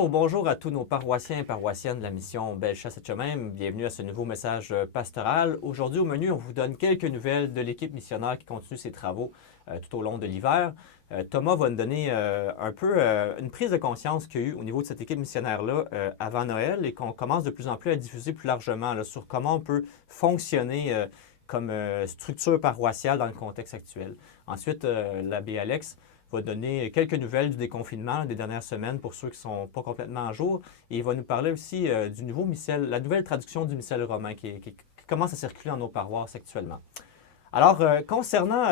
Alors, bonjour à tous nos paroissiens et paroissiennes de la mission Bellechasse-Etchemin. Bienvenue à ce nouveau message pastoral. Aujourd'hui, au menu, on vous donne quelques nouvelles de l'équipe missionnaire qui continue ses travaux tout au long de l'hiver. Thomas va nous donner un peu une prise de conscience qu'il y a eu au niveau de cette équipe missionnaire-là avant Noël et qu'on commence de plus en plus à diffuser plus largement là, sur comment on peut fonctionner comme structure paroissiale dans le contexte actuel. Ensuite, l'abbé Alex va donner quelques nouvelles du déconfinement des dernières semaines pour ceux qui ne sont pas complètement à jour. Et il va nous parler aussi du nouveau missel, la nouvelle traduction du missel romain qui commence à circuler dans nos paroisses actuellement. Alors, concernant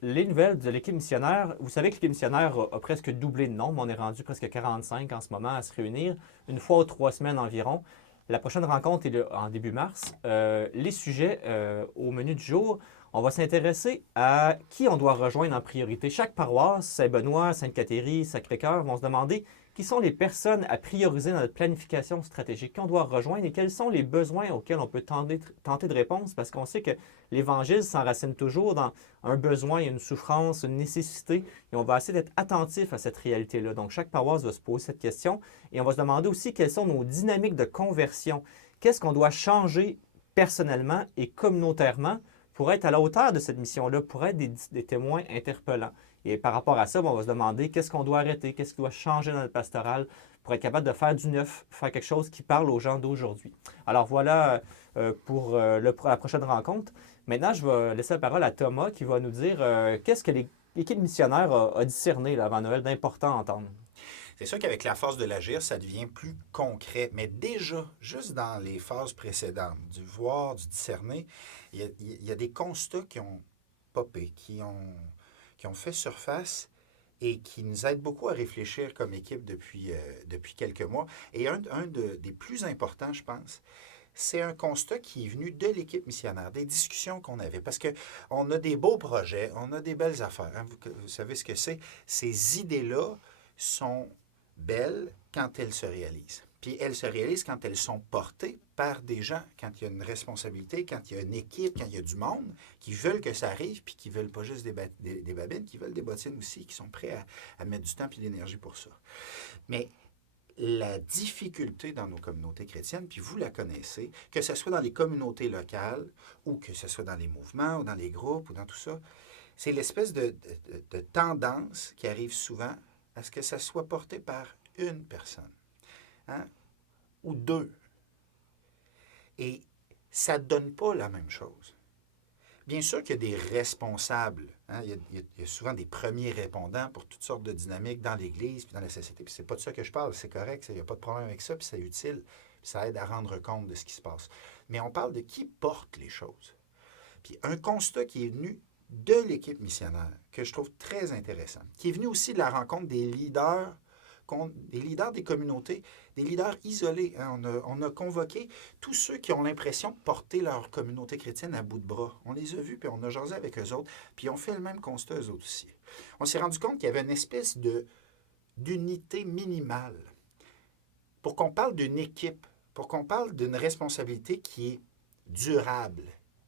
les nouvelles de l'équipe missionnaire, vous savez que l'équipe missionnaire a presque doublé de nombre. On est rendu presque 45 en ce moment à se réunir, une fois aux 3 semaines environ. La prochaine rencontre est en début mars. Les sujets au menu du jour, on va s'intéresser à qui on doit rejoindre en priorité. Chaque paroisse, Saint-Benoît, Sainte-Cathérie, Sacré-Cœur, vont se demander qui sont les personnes à prioriser dans notre planification stratégique, qu'on doit rejoindre et quels sont les besoins auxquels on peut tenter de répondre, parce qu'on sait que l'Évangile s'enracine toujours dans un besoin, une souffrance, une nécessité, et on va essayer d'être attentif à cette réalité-là. Donc, chaque paroisse va se poser cette question, et on va se demander aussi quelles sont nos dynamiques de conversion. Qu'est-ce qu'on doit changer personnellement et communautairement pour être à la hauteur de cette mission-là, pour être des témoins interpellants. Et par rapport à ça, on va se demander qu'est-ce qu'on doit arrêter, qu'est-ce qui doit changer dans notre pastoral pour être capable de faire du neuf, faire quelque chose qui parle aux gens d'aujourd'hui. Alors voilà pour la prochaine rencontre. Maintenant, je vais laisser la parole à Thomas qui va nous dire qu'est-ce que l'équipe missionnaire a discerné là, avant Noël d'important à entendre. C'est sûr qu'avec la force de l'agir, ça devient plus concret. Mais déjà, juste dans les phases précédentes, du voir, du discerner, il y a des constats qui ont popé, qui ont fait surface et qui nous aident beaucoup à réfléchir comme équipe depuis quelques mois. Et des plus importants, je pense, c'est un constat qui est venu de l'équipe missionnaire, des discussions qu'on avait. Parce qu'on a des beaux projets, on a des belles affaires. Hein. Vous savez ce que c'est? Ces idées-là sont belles quand elles se réalisent. Puis elles se réalisent quand elles sont portées par des gens, quand il y a une responsabilité, quand il y a une équipe, quand il y a du monde qui veulent que ça arrive, puis qui ne veulent pas juste des babines, qui veulent des bottines aussi, qui sont prêts à mettre du temps et de l'énergie pour ça. Mais la difficulté dans nos communautés chrétiennes, puis vous la connaissez, que ce soit dans les communautés locales, ou que ce soit dans les mouvements, ou dans les groupes, ou dans tout ça, c'est l'espèce de tendance qui arrive souvent à ce que ça soit porté par une personne, hein, ou deux. Et ça ne donne pas la même chose. Bien sûr qu'il y a des responsables. Hein, il y a souvent des premiers répondants pour toutes sortes de dynamiques dans l'Église puis dans la société. Puis c'est pas de ça que je parle, c'est correct, il n'y a pas de problème avec ça, puis c'est utile, puis ça aide à rendre compte de ce qui se passe. Mais on parle de qui porte les choses. Puis un constat qui est venu de l'équipe missionnaire, que je trouve très intéressant, qui est venu aussi de la rencontre des leaders des communautés, des leaders isolés. Hein. On a convoqué tous ceux qui ont l'impression de porter leur communauté chrétienne à bout de bras. On les a vus, puis on a jasé avec eux autres, puis on fait le même constat eux autres aussi. On s'est rendu compte qu'il y avait une espèce d'unité minimale. Pour qu'on parle d'une équipe, pour qu'on parle d'une responsabilité qui est durable,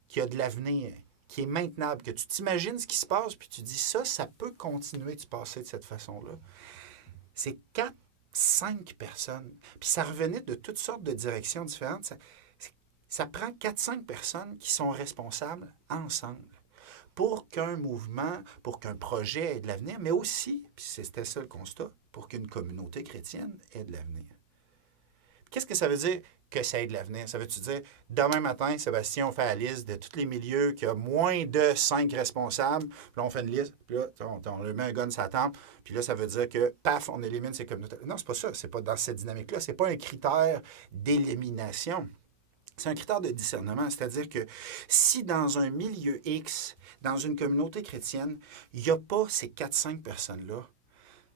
qui a de l'avenir, qui est maintenable, que tu t'imagines ce qui se passe, puis tu dis ça peut continuer de se passer de cette façon-là. C'est 4, 5 personnes. Puis ça revenait de toutes sortes de directions différentes. Ça prend 4, 5 personnes qui sont responsables ensemble pour qu'un mouvement, pour qu'un projet ait de l'avenir, mais aussi, puis c'était ça le constat, pour qu'une communauté chrétienne ait de l'avenir. Qu'est-ce que ça veut dire que ça ait de l'avenir? Ça veut-tu dire, demain matin, Sébastien, on fait la liste de tous les milieux qui a moins de 5 responsables, puis là, on fait une liste, puis là, on leur met un gun sur la tempe, puis là, ça veut dire que, paf, on élimine ces communautés. Non, c'est pas ça. C'est pas dans cette dynamique-là. C'est pas un critère d'élimination. C'est un critère de discernement. C'est-à-dire que si dans un milieu X, dans une communauté chrétienne, il n'y a pas ces 4-5 personnes-là,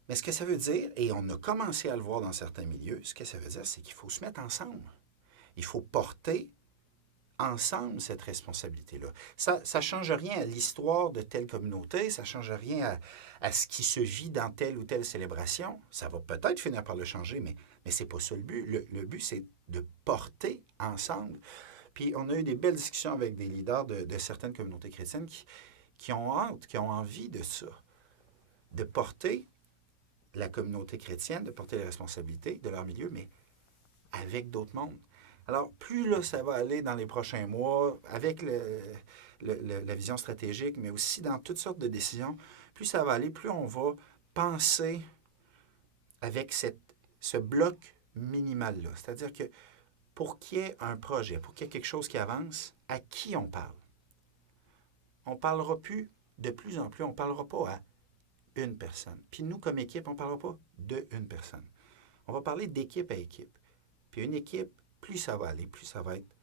mais ce que ça veut dire, et on a commencé à le voir dans certains milieux, ce que ça veut dire, c'est qu'il faut se mettre ensemble. Il faut porter ensemble cette responsabilité-là. Ça ne change rien à l'histoire de telle communauté, ça ne change rien à ce qui se vit dans telle ou telle célébration. Ça va peut-être finir par le changer, mais ce n'est pas ça le but. Le but, c'est de porter ensemble. Puis on a eu des belles discussions avec des leaders de certaines communautés chrétiennes qui ont hâte, qui ont envie de ça, de porter la communauté chrétienne de porter les responsabilités de leur milieu, mais avec d'autres mondes. Alors, plus là, ça va aller dans les prochains mois, avec la vision stratégique, mais aussi dans toutes sortes de décisions, plus ça va aller, plus on va penser avec ce bloc minimal-là. C'est-à-dire que pour qu'il y ait un projet, pour qu'il y ait quelque chose qui avance, à qui on parle? On ne parlera plus, de plus en plus, on ne parlera pas à une personne. Puis nous, comme équipe, on ne parlera pas de une personne. On va parler d'équipe à équipe. Puis une équipe, plus ça va aller, plus ça va être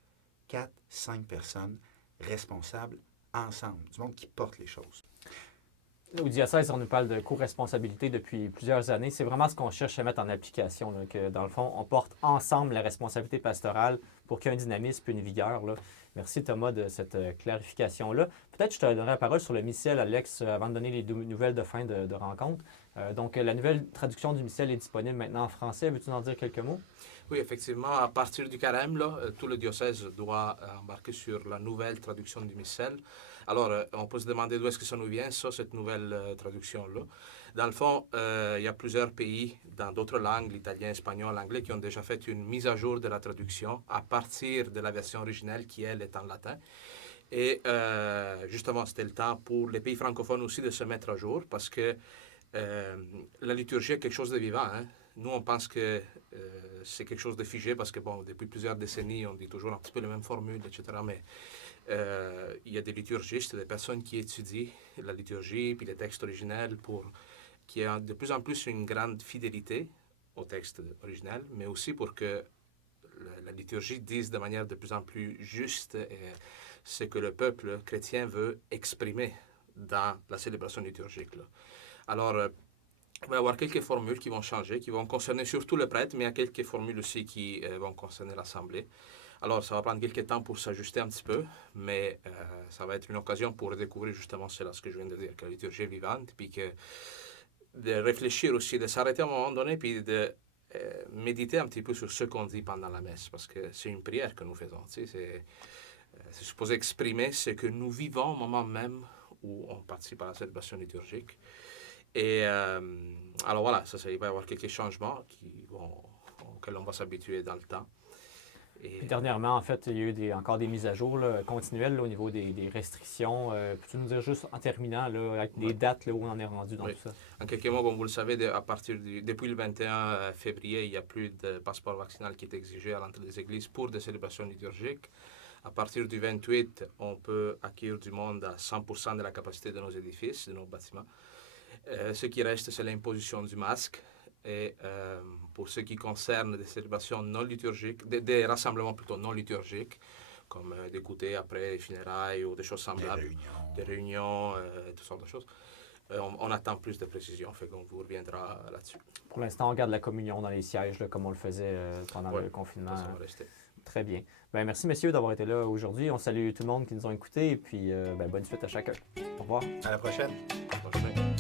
4, 5 personnes responsables ensemble, du monde qui porte les choses. Au diocèse, on nous parle de co-responsabilité depuis plusieurs années. C'est vraiment ce qu'on cherche à mettre en application, là, que dans le fond, on porte ensemble la responsabilité pastorale pour qu'il y ait un dynamisme et une vigueur. Là. Merci Thomas de cette clarification-là. Peut-être que je te donnerai la parole sur le missel, Alex, avant de donner les nouvelles de fin de rencontre. Donc, la nouvelle traduction du missel est disponible maintenant en français. Veux-tu en dire quelques mots? Oui, effectivement, à partir du carême, là, tout le diocèse doit embarquer sur la nouvelle traduction du missel. Alors, on peut se demander d'où est-ce que ça nous vient, ça, cette nouvelle traduction-là. Dans le fond, il y a plusieurs pays dans d'autres langues, l'italien, l'espagnol, l'anglais, qui ont déjà fait une mise à jour de la traduction à partir de la version originale qui, elle, est en latin. Et justement, c'était le temps pour les pays francophones aussi de se mettre à jour parce que la liturgie est quelque chose de vivant. Hein? Nous, on pense que c'est quelque chose de figé parce que, bon, depuis plusieurs décennies, on dit toujours un petit peu les mêmes formules, etc. Mais il y a des liturgistes, des personnes qui étudient la liturgie puis les textes originels pour qu'il y ait de plus en plus une grande fidélité au texte original, mais aussi pour que la liturgie dise de manière de plus en plus juste ce que le peuple chrétien veut exprimer dans la célébration liturgique. Là. Alors, il va y avoir quelques formules qui vont changer, qui vont concerner surtout le prêtre, mais il y a quelques formules aussi qui vont concerner l'Assemblée. Alors, ça va prendre quelques temps pour s'ajuster un petit peu, mais ça va être une occasion pour redécouvrir justement cela, ce que je viens de dire, que la liturgie est vivante, puis que de réfléchir aussi, de s'arrêter à un moment donné, puis de méditer un petit peu sur ce qu'on dit pendant la messe, parce que c'est une prière que nous faisons. Tu sais, c'est supposé exprimer ce que nous vivons au moment même où on participe à la célébration liturgique. Et alors voilà, il va y avoir quelques changements auxquels on va s'habituer dans le temps. Puis dernièrement, en fait, il y a eu encore des mises à jour là, continuelles là, au niveau des restrictions. Peux-tu nous dire juste en terminant, là, avec des dates là, où on en est rendu dans tout ça? En quelques mots, comme vous le savez, depuis le 21 février, il n'y a plus de passeport vaccinal qui est exigé à l'entrée des églises pour des célébrations liturgiques. À partir du 28, on peut accueillir du monde à 100% de la capacité de nos édifices, de nos bâtiments. Ce qui reste, c'est l'imposition du masque. Et pour ce qui concerne des célébrations non liturgiques, des rassemblements plutôt non liturgiques, comme des goûters après les funérailles ou des choses semblables, des réunions, toutes sortes de choses, on attend plus de précisions, fait qu'on vous reviendra là-dessus. Pour l'instant, on garde la communion dans les sièges, là, comme on le faisait pendant le confinement. Ça va rester. Très bien. Merci, messieurs, d'avoir été là aujourd'hui. On salue tout le monde qui nous a écoutés et puis bonne suite à chacun. Au revoir. À la prochaine. À la prochaine.